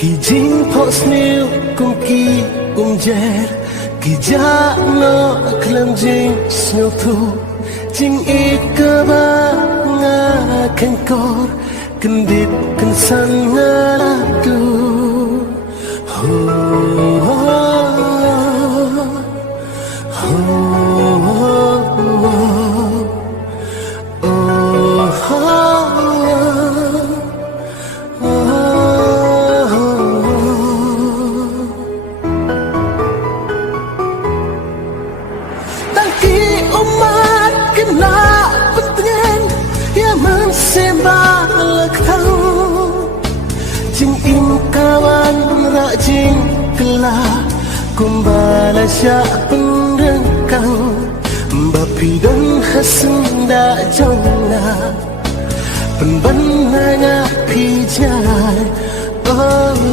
Ki jing pos niu kum ki jer ki ja no klam jing snow thu jing ikaba nga ken kor kendit ken san nga tu ho ho ho Jing im kawan rak jing kelah kumbala syak pendengkang bapi dan hasen da jona penbenanga pijai oh,